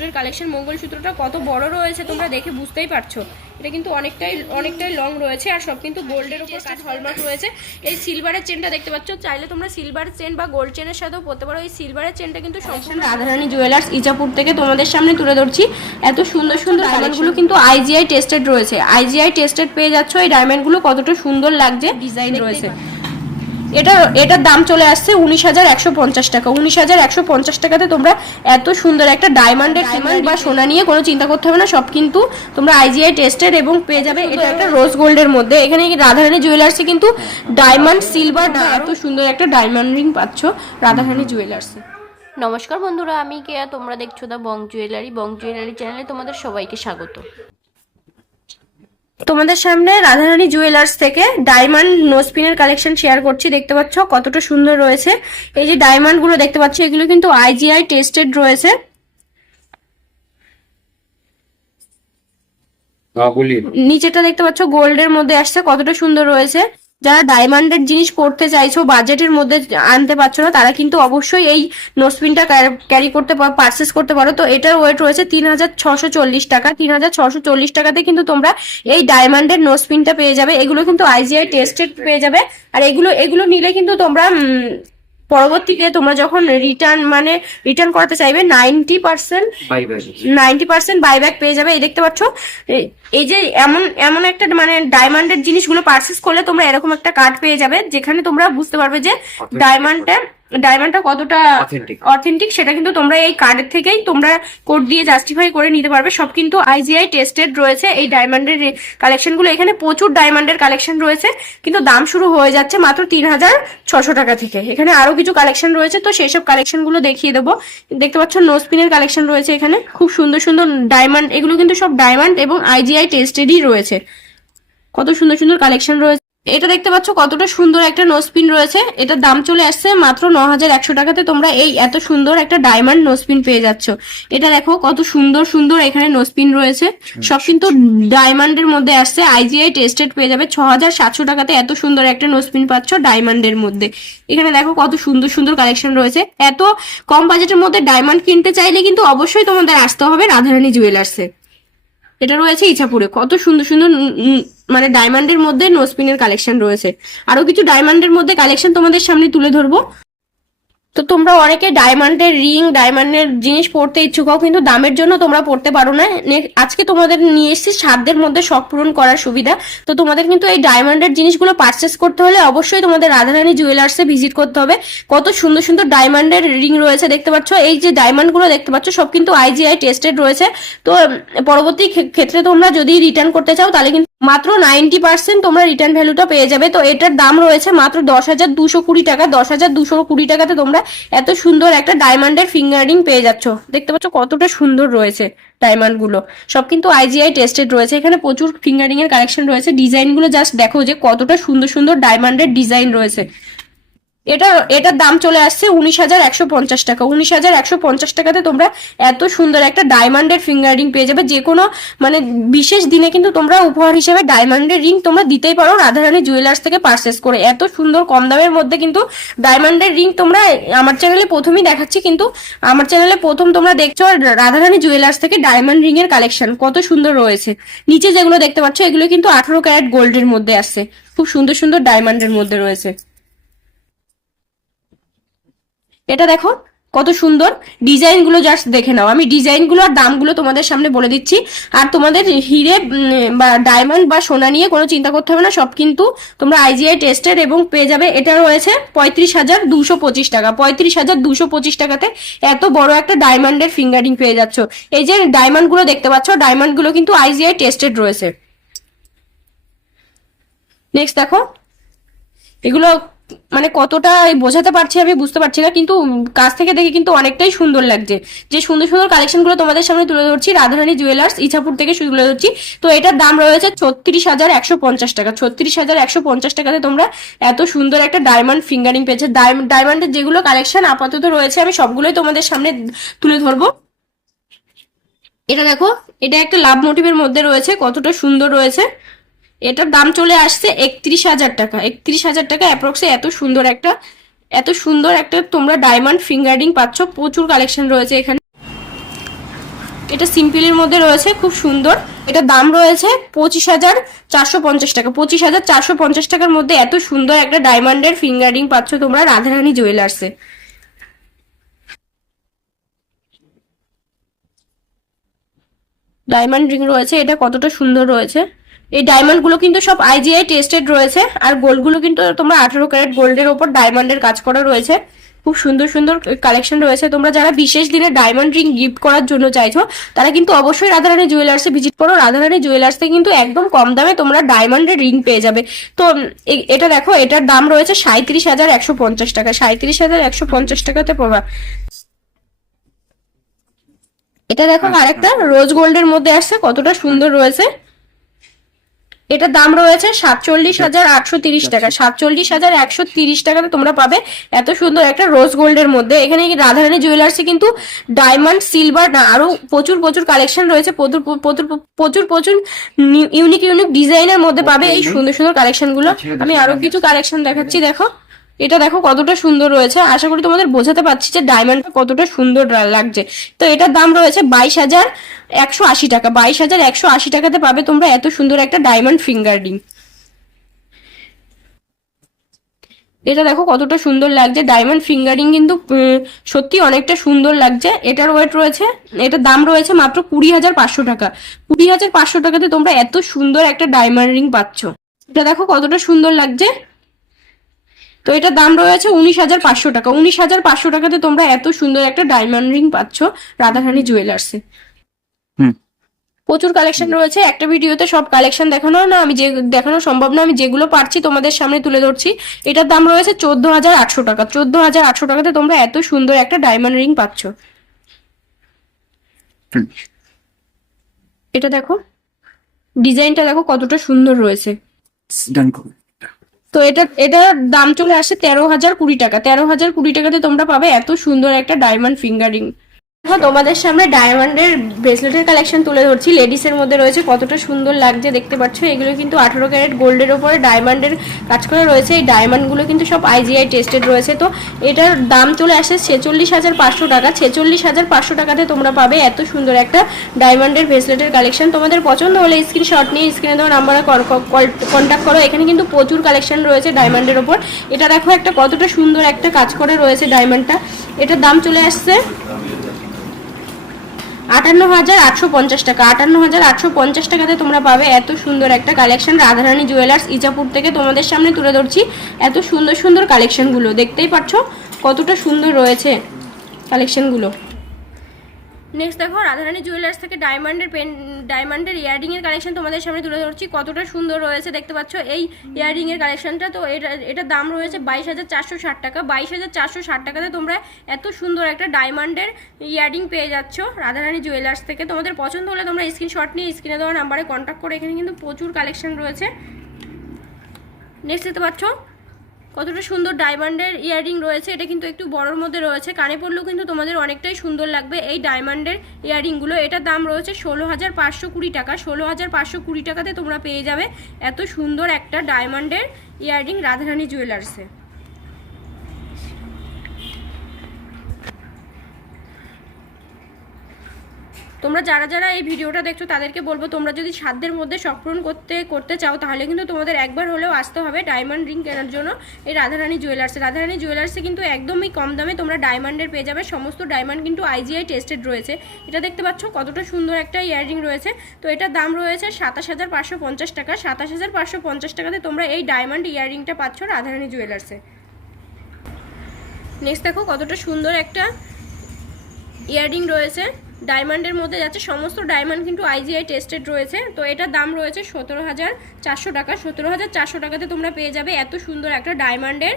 মঙ্গলসূত্রের collection মঙ্গলসূত্রটা কত বড় রয়েছে তোমরা দেখে বুঝতেই পারছ। এটা কিন্তু অনেকটাই অনেকটাই লং রয়েছে আর সব কিন্তু গোল্ডের উপর কাজ হলমার্ক রয়েছে। এই সিলভারের চেনটা দেখতে পাচ্ছ চাইলে তোমরা সিলভার চেন বা গোল্ড চেনের সাথেও পড়তে পারো। এই সিলভারের চেনটা কিন্তু সম্পূর্ণ রাধারানী জুয়েলার্স ইজাপুর থেকে তোমাদের সামনে তুলে ধরছি। এত সুন্দর সুন্দর ডায়মন্ডগুলো কিন্তু আইজিআই টেস্টেড রয়েছে। আইজিআই টেস্টেড পেয়ে যাচ্ছ এই ডায়মন্ডগুলো কতটা সুন্দর লাগছে। ডিজাইন রয়েছে। এটা এটার দাম চলে আসছে উনিশ হাজার একশো পঞ্চাশ টাকা। উনিশ হাজার একশো পঞ্চাশ টাকাতে তোমরা এত সুন্দর একটা ডায়মন্ডের ডায়মন্ড বা সোনা নিয়ে কোনো চিন্তা করতে হবে না সব কিন্তু তোমরা আইজিআই টেস্টেড এবং পেয়ে যাবে। এটা একটা রোজ গোল্ডের মধ্যে। এখানে রাধারানী জুয়েলার্সে কিন্তু ডায়মন্ড সিলভার এত সুন্দর একটা ডায়মন্ড রিং পাচ্ছ রাধারানী জুয়েলার্সে নমস্কার বন্ধুরা আমি কেয়া। তোমরা দেখছ দা বং জুয়েলারি বং জুয়েলারি চ্যানেলে তোমাদের সবাইকে স্বাগত। তোমাদের সামনে রাধারানী জুয়েলার্স থেকে ডায়মন্ড নোসপিনের কালেকশন শেয়ার করছি। দেখতে পাচ্ছ কতটা সুন্দর রয়েছে। এই যে ডায়মন্ডগুলো দেখতে পাচ্ছি এগুলো কিন্তু আইজিআই টেস্টেড রয়েছে। নিচেটা দেখতে পাচ্ছ গোল্ডের মধ্যে আসছে কতটা সুন্দর রয়েছে। যারা ডায়মন্ডের জিনিস পড়তে চাইছো বাজেটের মধ্যে আনতে পারছ না, তারা কিন্তু অবশ্যই এই নোসপিনটা ক্যারি করতে পারো পারচেস করতে পারো। তো এটার ওয়েট রয়েছে তিন হাজার ছশো চল্লিশ টাকা। তিন হাজার ছশো চল্লিশ টাকাতে কিন্তু তোমরা এই ডায়মন্ডের নোসপিনটা পেয়ে যাবে। এগুলো কিন্তু আইজিআই টেস্টেড পেয়ে যাবে। আর এগুলো এগুলো নিলে কিন্তু তোমরা পরবর্তীতে তোমরা যখন রিটার্ন মানে রিটার্ন করাতে চাইবে ninety percent ninety percent buyback পেয়ে যাবে। এই দেখতে পাচ্ছ? এই যে এমন এমন একটা মানে ডায়মন্ডের জিনিসগুলো পার্সেস করলে তোমরা এরকম একটা কার্ড পেয়ে যাবে যেখানে তোমরা বুঝতে পারবে যে ডায়মন্ডটা ডায়মন্ডটা কতটা. অথেন্টিক সেটা কিন্তু তোমরা এই কার্ডের থেকেই তোমরা কোড দিয়ে জাস্টিফাই করে নিতে পারবে। সব কিন্তু আইজিআই টেস্টেড রয়েছে। এই ডায়মন্ডের কালেকশনগুলো এখানে প্রচুর ডায়মন্ডের কালেকশন রয়েছে। কিন্তু দাম শুরু হয়ে যাচ্ছে মাত্র তিন হাজার ছশো টাকা থেকে। এখানে আরও কিছু কালেকশন রয়েছে। তো সেই সব কালেকশনগুলো দেখিয়ে দেবো। দেখতে পাচ্ছ নোসপিনের কালেকশন রয়েছে এখানে। খুব সুন্দর সুন্দর ডায়মন্ড এগুলো কিন্তু সব ডায়মন্ড এবং আইজিআই টেস্টেডই রয়েছে। কত সুন্দর সুন্দর কালেকশন রয়েছে। এটা দেখতে পাচ্ছ কতটা সুন্দর একটা নোসপিন রয়েছে। এটার দাম চলে আসছে মাত্র ন হাজার একশো টাকাতে। তোমরা এই এত সুন্দর একটা ডায়মন্ড নোসপিন পেয়ে যাচ্ছ। এটা দেখো কত সুন্দর সুন্দর এখানে নোসপিন রয়েছে। সব কিন্তু ডায়মন্ডের মধ্যে আসছে। আইজিআই টেস্টেড পেয়ে যাবে ছ হাজার সাতশো টাকাতে। এত সুন্দর একটা নোসপিন পাচ্ছ ডায়মন্ডের মধ্যে। এখানে দেখো কত সুন্দর সুন্দর কালেকশন রয়েছে। এত কম বাজেটের মধ্যে ডায়মন্ড কিনতে চাইলে কিন্তু অবশ্যই তোমাদের আসতে হবে রাধারানী জুয়েলার্সে এটা রয়েছে ইছাপুরে। কত সুন্দর সুন্দর মানে ডায়মন্ডের মধ্যে নোসপিনের কালেকশন রয়েছে। আরও কিছু ডায়মন্ডের মধ্যে কালেকশন তোমাদের সামনে তুলে ধরবো। তো তোমরা অনেকে ডায়মন্ডের রিং ডায়মন্ডের জিনিস পড়তে ইচ্ছুক হও, কিন্তু দামের জন্য তোমরা পড়তে পারো না। আজকে তোমাদের নিয়ে এসেছি সাধ্যের মধ্যে শখ পূরণ করার সুবিধা। তো তোমাদের কিন্তু এই ডায়মন্ডের জিনিসগুলো পারচেস করতে হলে অবশ্যই তোমাদের রাধারানী জুয়েলার্সে ভিজিট করতে হবে। কত সুন্দর সুন্দর ডায়মন্ডের রিং রয়েছে, দেখতে পাচ্ছ? এই যে ডায়মন্ডগুলো দেখতে পাচ্ছ, সব কিন্তু আইজিআই টেস্টেড রয়েছে। তো পরবর্তী ক্ষে- ক্ষেত্রে তোমরা যদি রিটার্ন করতে চাও, তাহলে কিন্তু মাত্র নাইনটি পার্সেন্ট তোমরা রিটার্ন ভ্যালুটা পেয়ে যাবে। তো এটার দাম রয়েছে মাত্র দশ হাজার দুশো কুড়ি টাকা। দশ হাজার দুশো কুড়ি টাকাতে তোমরা এত সুন্দর একটা ডায়মন্ডের ফিঙ্গারিং পেয়ে যাচ্ছ। দেখতে পাচ্ছ কতটা সুন্দর রয়েছে ডায়মন্ডগুলো সব কিন্তু আইজিআই টেস্টেড রয়েছে। এখানে প্রচুর ফিঙ্গারিং এর কালেকশন রয়েছে। ডিজাইনগুলো জাস্ট দেখো যে কতটা সুন্দর সুন্দর ডায়মন্ডের ডিজাইন রয়েছে। এটা, এটার দাম চলে আসছে উনিশ হাজার একশো পঞ্চাশ টাকা। উনিশ হাজার একশো পঞ্চাশ টাকাতে তোমরা এত সুন্দর একটা ডায়মন্ডের ফিঙ্গার রিং পেয়ে যাবে। যে কোনো মানে বিশেষ দিনে কিন্তু তোমরা উপহার হিসেবে ডায়মন্ডের রিং তোমরা দিতেই পারো রাধারানী জুয়েলার্স থেকে পারচেস করে। এত সুন্দর কম দামের মধ্যে কিন্তু ডায়মন্ডের রিং তোমরা আমার চ্যানেলে প্রথমেই দেখাচ্ছি, কিন্তু আমার চ্যানেলে প্রথম তোমরা দেখছ রাধারানী জুয়েলার্স থেকে ডায়মন্ড রিং এর কালেকশন কত সুন্দর রয়েছে। নিচে যেগুলো দেখতে পাচ্ছ, এগুলো কিন্তু আঠারো ক্যারেট গোল্ডের মধ্যে আসছে। খুব সুন্দর সুন্দর ডায়মন্ডের মধ্যে রয়েছে। এটা দেখো, কত সুন্দর। ডিজাইনগুলো জাস্ট দেখে নাও। আমি ডিজাইনগুলো আর দামগুলো তোমাদের সামনে বলে দিচ্ছি। আর তোমাদের হিরে বা ডায়মন্ড বা সোনা নিয়ে কোনো চিন্তা করতে হবে না। সব কিন্তু তোমরা আইজিআই টেস্টেড এবং পেয়ে যাবে। এটা রয়েছে পঁয়ত্রিশ হাজার দুশো পঁচিশ টাকা। পঁয়ত্রিশ হাজার দুশো পঁচিশ টাকাতে এত বড় একটা ডায়মন্ডের ফিঙ্গারিং পেয়ে যাচ্ছ। এই যে ডায়মন্ডগুলো দেখতে পাচ্ছ ডায়মন্ডগুলো কিন্তু আইজিআই টেস্টেড রয়েছে। নেক্সট দেখো। এগুলো মানে কতটা বোঝাতে পারছি আমি বুঝতে পারছি না, কিন্তু কাছ থেকে দেখে কিন্তু অনেকটাই সুন্দর লাগছে। যে সুন্দর সুন্দর কালেকশনগুলো তোমাদের সামনে তুলে ধরছি, রাধারানী জুয়েলার্স ইছাপুর থেকে তুলে ধরছি। তো এটার দাম রয়েছে ছত্রিশ হাজার একশো পঞ্চাশ টাকা। ছত্রিশ হাজার একশো পঞ্চাশ টাকাতে তোমরা এত সুন্দর একটা ডায়মন্ড ফিঙ্গারিং পেয়েছে। ডায়মন্ডের যেগুলো কালেকশন আপাতত রয়েছে, আমি সবগুলোই তোমাদের সামনে তুলে ধরবো। এটা দেখো, এটা একটা লাভ মোটিভের মধ্যে রয়েছে, কতটা সুন্দর রয়েছে। এটার দাম চলে আসছে একত্রিশ হাজার টাকা। একত্রিশ হাজার টাকা অ্যাপ্রক্সে এত সুন্দর একটা, এত সুন্দর একটা তোমরা ডায়মন্ড ফিঙ্গারিং পাচ্ছ। প্রচুর কালেকশন রয়েছে এখানে। এটা সিম্পলের মধ্যে রয়েছে, খুব সুন্দর। এটা দাম রয়েছে পঁচিশ হাজার চারশো পঞ্চাশ টাকা। পঁচিশ হাজার চারশো পঞ্চাশ টাকার মধ্যে এত সুন্দর একটা ডায়মন্ডের ফিঙ্গারিং পাচ্ছ তোমরা রাধারানী জুয়েলার্সে ডায়মন্ড রিং রয়েছে, এটা কতটা সুন্দর রয়েছে। এই ডায়মন্ডগুলো কিন্তু সব আইজিআই টেস্টেড রয়েছে আর গোল্ডগুলো কিন্তু তোমরা আঠারো ক্যারেট গোল্ডের ওপর ডায়মন্ডের কাজ করা রয়েছে। খুব সুন্দর সুন্দর কালেকশন রয়েছে। তোমরা যারা বিশেষ দিনে ডায়মন্ড রিং গিফট করার জন্য চাইছো তারা কিন্তু অবশ্যই রাধারানী জুয়েলার্সে ভিজিট করো। রাধারানী জুয়েলার্সে কিন্তু একদম কম দামে তোমরা ডায়মন্ডের রিং পেয়ে যাবে। তো এটা দেখো এটার দাম রয়েছে সাঁত্রিশ হাজার একশো পঞ্চাশ টাকা। সাঁত্রিশ হাজার একশো পঞ্চাশ টাকাতে পাবা এটা দেখো আরেকটা রোজ গোল্ডের মধ্যে আসছে কতটা সুন্দর রয়েছে। এটার দাম রয়েছে সাতচল্লিশ হাজার আটশো তিরিশ টাকা। সাতচল্লিশ হাজার একশো তিরিশ টাকাতে তোমরা পাবে এত সুন্দর একটা রোজ গোল্ডের মধ্যে। এখানে কি রাধারানী জুয়েলার্সে কিন্তু ডায়মন্ড সিলভার না আরও প্রচুর প্রচুর কালেকশন রয়েছে। প্রচুর প্রচুর প্রচুর প্রচুর ইউনিক ইউনিক ডিজাইনের মধ্যে পাবে এই সুন্দর সুন্দর কালেকশনগুলো। আমি আরও কিছু কালেকশন দেখাচ্ছি দেখো। এটা দেখো কতটা সুন্দর রয়েছে। আশা করি তোমাদের বোঝাতে পারছি যে ডায়মন্ডটা কতটা সুন্দর লাগছে। তো এটার দাম রয়েছে বাইশ হাজার একশো আশি টাকা। বাইশ হাজার একশো আশি টাকাতে পাবে তোমরা এত সুন্দর একটা ডায়মন্ড ফিঙ্গার রিং এটা দেখো কতটা সুন্দর লাগছে। ডায়মন্ড ফিঙ্গারিং কিন্তু সত্যি অনেকটা সুন্দর লাগছে। এটার ওয়েট রয়েছে, এটার দাম রয়েছে মাত্র কুড়ি হাজার পাঁচশো টাকা। কুড়ি হাজার পাঁচশো টাকাতে তোমরা এত সুন্দর একটা ডায়মন্ড রিং পাচ্ছ। এটা দেখো কতটা সুন্দর লাগছে। তো এটার দাম রয়েছে উনিশ হাজার পাঁচশো টাকা। উনিশ হাজার পাঁচশো টাকাতে তোমরা এত সুন্দর একটা ডায়মন্ড রিং পাচ্ছ রাধারানী জুয়েলার্সে হুম। প্রচুর কালেকশন রয়েছে। একটা ভিডিওতে সব কালেকশন দেখানো না আমি যে দেখানো সম্ভব না আমি যেগুলো পারছি তোমাদের সামনে তুলে ধরছি। এটার দাম রয়েছে চোদ্দ হাজার আটশো টাকা। চোদ্দ হাজার আটশো টাকাতে তোমরা এত সুন্দর একটা ডায়মন্ড রিং পাচ্ছ। এটা দেখো ডিজাইনটা দেখো কতটা সুন্দর রয়েছে। তো এটা এটার দাম চলে আসে তেরো হাজার কুড়ি টাকা। তেরো হাজার কুড়ি টাকাতে তোমরা পাবে এত সুন্দর একটা ডায়মন্ড ফিঙ্গারিং তোমাদের সামনে ডায়মন্ডের ব্রেসলেটের কালেকশন তুলে ধরছি। লেডিস এর মধ্যে রয়েছে, কতটা সুন্দর লাগছে দেখতে পাচ্ছ। এগুলো কিন্তু আঠারো ক্যারেট গোল্ডের ওপরে ডায়মন্ডের কাজ করা রয়েছে। এই ডায়মন্ডগুলো কিন্তু সব আইজিআই টেস্টেড রয়েছে। তো এটার দাম চলে আসে ছেচল্লিশ হাজার পাঁচশো টাকা। ছেচল্লিশ হাজার পাঁচশো টাকাতে তোমরা পাবে এত সুন্দর একটা ডায়মন্ডের ব্রেসলেটের কালেকশন তোমাদের পছন্দ হলে স্ক্রিনশট নিয়ে স্ক্রিনে দেওয়া নাম্বারে কন্ট্যাক্ট করো। এখানে কিন্তু প্রচুর কালেকশন রয়েছে ডায়মন্ডের ওপর। এটা দেখো একটা কতটা সুন্দর একটা কাজ করে রয়েছে ডায়মন্ডটা এটার দাম চলে আসছে আটান্ন হাজার আটশো পঞ্চাশ টাকা। আটান্ন হাজার আটশো পঞ্চাশ টাকাতে তোমরা পাবে এত সুন্দর একটা কালেকশন রাধারানী জুয়েলার্স ইজাপুর থেকে তোমাদের সামনে তুলে ধরছি এত সুন্দর সুন্দর কালেকশনগুলো দেখতেই পাচ্ছ কতটা সুন্দর রয়েছে কালেকশনগুলো নেক্সট দেখো, রাধারানী জুয়েলার্স থেকে ডায়মন্ডের পেন ডায়মন্ডের ইয়াররিং এর কালেকশন তোমাদের সামনে তুলে ধরছি। কতটা সুন্দর রয়েছে দেখতে পাচ্ছ? এই ইয়াররিং এর কালেকশনটা তো এটা এটার দাম রয়েছে বাইশ হাজার চারশো ষাট টাকা। বাইশ হাজার চারশো ষাট টাকাতে তোমরা এত সুন্দর একটা ডায়মন্ডের ইয়াররিং পেয়ে যাচ্ছ রাধারানী জুয়েলার্স থেকে। তোমাদের পছন্দ হলে তোমরা স্ক্রিনশট নিয়ে স্ক্রিনে দেওয়া নাম্বারে কন্ট্যাক্ট করে এখানে কিন্তু প্রচুর কালেকশন রয়েছে। নেক্সট দেখতে পাচ্ছ কতটা সুন্দর ডায়মন্ডের ইয়াররিং রয়েছে, এটা কিন্তু একটু বড়োর মধ্যে রয়েছে। কানে পড়লেও কিন্তু তোমাদের অনেকটাই সুন্দর লাগবে এই ডায়মন্ডের ইয়াররিংগুলো। এটার দাম রয়েছে ষোলো হাজার পাঁচশো কুড়ি টাকা। ষোলো হাজার পাঁচশো কুড়ি টাকাতে তোমরা পেয়ে যাবে এত সুন্দর একটা ডায়মন্ডের ইয়াররিং রাধারানী জুয়েলার্সে। তোমরা যারা যারা এই ভিডিওটা দেখছ, তাদেরকে বলব তোমরা যদি সাধ্যের মধ্যে পূরণ করতে করতে চাও, তাহলে কিন্তু তোমাদের একবার হলেও আসতে হবে ডায়মন্ড রিং কেনার জন্য এই রাধারানী জুয়েলার্সে রাধারানী জুয়েলার্সে কিন্তু একদমই কম দামে তোমরা ডায়মন্ডের পেয়ে যাবে। সমস্ত ডায়মন্ড কিন্তু আইজিআই টেস্টেড রয়েছে। এটা দেখতে পাচ্ছ কতটা সুন্দর একটা ইয়াররিং রয়েছে। তো এটার দাম রয়েছে সাতাশ হাজার পাঁচশো পঞ্চাশ টাকা। সাতাশ হাজার পাঁচশো পঞ্চাশ টাকাতে তোমরা এই ডায়মন্ড ইয়াররিংটা পাচ্ছ রাধারানী জুয়েলার্সে নেক্সট দেখো কতটা সুন্দর একটা ইয়াররিং রয়েছে। ডায়মন্ডের মধ্যে যাচ্ছে। সমস্ত ডায়মন্ড কিন্তু আইজিআই টেস্টেড রয়েছে। তো এটার দাম রয়েছে সতেরো হাজার চারশো টাকা। সতেরো হাজার চারশো টাকাতে তোমরা পেয়ে যাবে এত সুন্দর একটা ডায়মন্ডের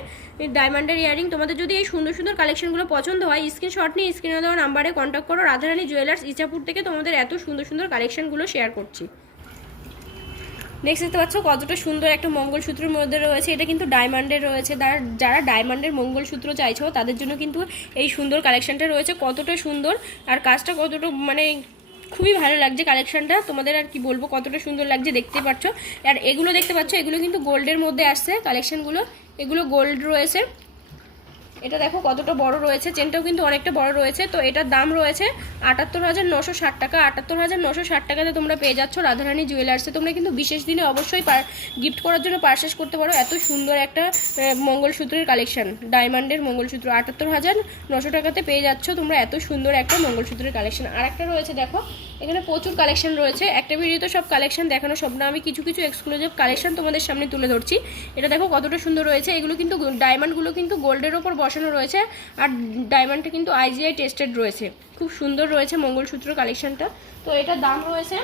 ডায়মন্ডের ইয়ারিং। তোমাদের যদি এই সুন্দর সুন্দর কালেকশনগুলো পছন্দ হয়, স্ক্রিনশট নিয়ে স্ক্রিনে দেওয়া নাম্বারে কন্ট্যাক্ট করো। রাধারানী জুয়েলার্স ইচাপুর থেকে তোমাদের এত সুন্দর সুন্দর কালেকশনগুলো শেয়ার করছি। নেক্সট দেখতে পাচ্ছ কতটা সুন্দর একটা মঙ্গলসূত্রের মধ্যে রয়েছে। এটা কিন্তু ডায়মন্ডের রয়েছে। যারা যারা ডায়মন্ডের মঙ্গলসূত্র চাইছো, তাদের জন্য কিন্তু এই সুন্দর কালেকশানটা রয়েছে। কতটা সুন্দর আর কাজটা কতটা মানে খুবই ভালো লাগছে কালেকশনটা। তোমাদের আর কি বলব, কতটা সুন্দর লাগছে দেখতে পাচ্ছ। আর এগুলো দেখতে পাচ্ছ, এগুলো কিন্তু গোল্ডের মধ্যে আসছে কালেকশানগুলো। এগুলো গোল্ড রয়েছে। এটা দেখো কতটা বড় রয়েছে। চেনটাও কিন্তু অনেকটা বড় রয়েছে। তো এটার দাম রয়েছে আটাত্তর হাজার নশো ষাট টাকা। আটাত্তর হাজার নশো ষাট টাকাতে তোমরা পেয়ে যাচ্ছ রাধারানী জুয়েলার্সে তোমরা কিন্তু বিশেষ দিনে অবশ্যই গিফট করার জন্য পারচেস করতে পারো। এত সুন্দর একটা মঙ্গলসূত্রের কালেকশন ডায়মন্ডের মঙ্গলসূত্র। আটাত্তর হাজার নশো টাকাতে পেয়ে যাচ্ছ তোমরা এত সুন্দর একটা মঙ্গলসূত্রের কালেকশন আর একটা রয়েছে দেখো এখানে প্রচুর কালেকশন রয়েছে। একটা ভিডিওতে সব কালেকশন দেখানো সব না, আমি কিছু কিছু এক্সক্লুসিভ কালেকশন তোমাদের সামনে তুলে ধরছি। এটা দেখো কতটা সুন্দর রয়েছে। এগুলো কিন্তু ডায়মন্ডগুলো কিন্তু গোল্ডের ওপর বসানো রয়েছে আর ডায়মন্ডটা কিন্তু আইজিআই টেস্টেড রয়েছে। খুব সুন্দর রয়েছে মঙ্গলসূত্র কালেকশনটা তো এটার দাম রয়েছে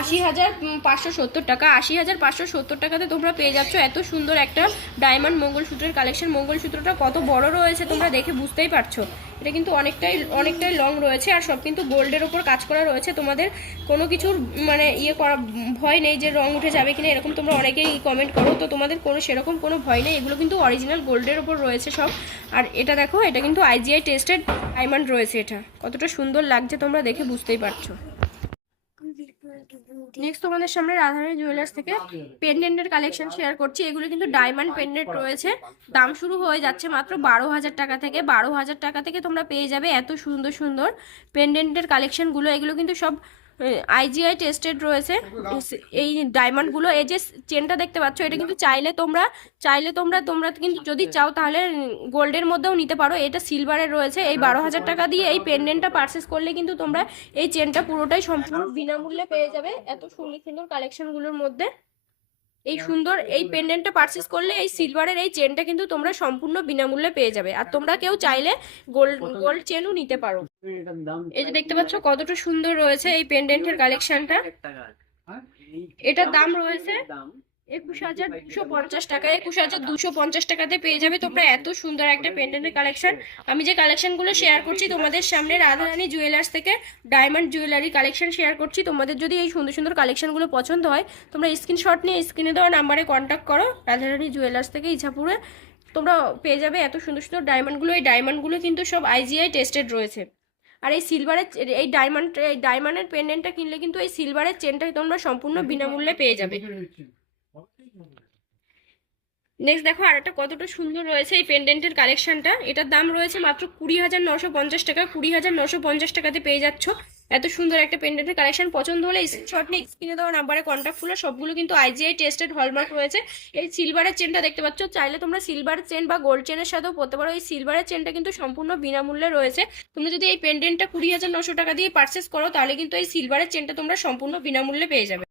আশি হাজার পাঁচশো সত্তর টাকা। আশি হাজার পাঁচশো সত্তর টাকাতে তোমরা পেয়ে যাচ্ছ এত সুন্দর একটা ডায়মন্ড মঙ্গলসূত্রের কালেকশন। মঙ্গলসূত্রটা কত বড় রয়েছে তোমরা দেখে বুঝতেই পারছ। এটা কিন্তু অনেকটাই অনেকটাই লং রয়েছে আর সব কিন্তু গোল্ডের ওপর কাজ করা রয়েছে। তোমাদের কোনো কিছুর মানে ইয়ে করা ভয় নেই যে রং উঠে যাবে কিনা, এরকম তোমরা অনেকেই কমেন্ট করো। তো তোমাদের কোনো, সেরকম কোনো ভয় নেই। এগুলো কিন্তু অরিজিনাল গোল্ডের ওপর রয়েছে সব। আর এটা দেখো, এটা কিন্তু আইজিআই টেস্টেড ডায়মন্ড রয়েছে এটা। কতটা সুন্দর লাগছে তোমরা দেখে বুঝতেই পারছ। নেক্সট তোমাদের সামনে রাধারানী জুয়েলার্স থেকে পেন্ডেন্টের কালেকশন শেয়ার করছি। এগুলো কিন্তু ডায়মন্ড পেন্ডেন্ট রয়েছে। দাম শুরু হয়ে যাচ্ছে মাত্র বারো হাজার টাকা থেকে। বারো হাজার টাকা থেকে তোমরা পেয়ে যাবে এত সুন্দর সুন্দর পেন্ডেন্টের কালেকশনগুলো এগুলো কিন্তু সব আইজিআই টেস্টেড রয়েছে। এই ডায়মন্ডগুলো এই যে চেনটা দেখতে পাচ্ছ এটা কিন্তু চাইলে তোমরা চাইলে তোমরা তোমরা কিন্তু যদি চাও তাহলে গোল্ডের মধ্যেও নিতে পারো। এটা সিলভারের রয়েছে। এই বারো হাজার টাকা দিয়ে এই পেন্ডেন্টটা পারচেস করলে কিন্তু তোমরা এই চেনটা পুরোটাই সম্পূর্ণ বিনামূল্যে পেয়ে যাবে। এত সুন্দর সুন্দর কালেকশনগুলোর মধ্যে। এই সুন্দর এই পেন্ডেন্টটা পারচেস করলে এই সিলভারের এই চেনটা কিন্তু তোমরা সম্পূর্ণ বিনামূল্যে পেয়ে যাবে। আর তোমরা কেউ চাইলে গোল্ড গোল্ড চেনও নিতে পারো। এই যে দেখতে পাচ্ছ কতটা সুন্দর রয়েছে এই পেন্ডেন্টের কালেকশনটা এটার দাম রয়েছে? একুশ হাজার দুশো পঞ্চাশ টাকা একুশ হাজার দুশো পঞ্চাশ টাকাতে পেয়ে যাবে। তোমরা এত সুন্দর একটা পেন্ডেন্টের কালেকশন আমি যে কালেকশনগুলো শেয়ার করছি তোমাদের সামনে রাধারানী জুয়েলার্স থেকে ডায়মন্ড জুয়েলারি কালেকশন শেয়ার করছি। তোমাদের যদি এই সুন্দর সুন্দর কালেকশনগুলো পছন্দ হয় তোমরা স্ক্রিনশট নিয়ে স্ক্রিনে দেওয়া নাম্বারে কন্ট্যাক্ট করো রাধারানী জুয়েলার্স থেকে ইছাপুরে। তোমরা পেয়ে যাবে এত সুন্দর সুন্দর ডায়মন্ডগুলো এই ডায়মন্ডগুলো কিন্তু সব আইজিআই টেস্টেড রয়েছে। আর এই সিলভারের এই ডায়মন্ড এই ডায়মন্ডের পেন্ডেন্টটা কিনলে কিন্তু এই সিলভারের চেনটা তোমরা সম্পূর্ণ বিনামূল্যে পেয়ে যাবে। নেক্সট দেখো আর একটা কতটা সুন্দর রয়েছে এই পেন্ডেন্টের কালেকশনটা এটার দাম রয়েছে মাত্র কুড়ি হাজার নশো পঞ্চাশ টাকা। কুড়ি হাজার নশো পঞ্চাশ টাকাতে পেয়ে যাচ্ছ। এত সুন্দর একটা পেন্ডেন্টের কালেকশন পছন্দ হলে স্ক্রিনশট নিয়ে স্ক্রিনে দেওয়া নাম্বারে কন্ট্যাক্ট ফুলে সবগুলো কিন্তু আইজিআই টেস্টেড হলমার্ক রয়েছে। এই সিলভারের চেনটা দেখতে পাচ্ছ। চাইলে তোমরা সিলভার চেন বা গোল্ড চেনের সাথেও পড়তে পারো। এই সিলভারের চেনটা কিন্তু সম্পূর্ণ বিনামূল্যে রয়েছে। তুমি যদি এই পেন্ডেন্টটা কুড়ি হাজার নশো টাকা দিয়ে পারচেস করো, তাহলে কিন্তু এই সিলভারের চেনটা তোমরা সম্পূর্ণ বিনামূল্যে পেয়ে যাবে।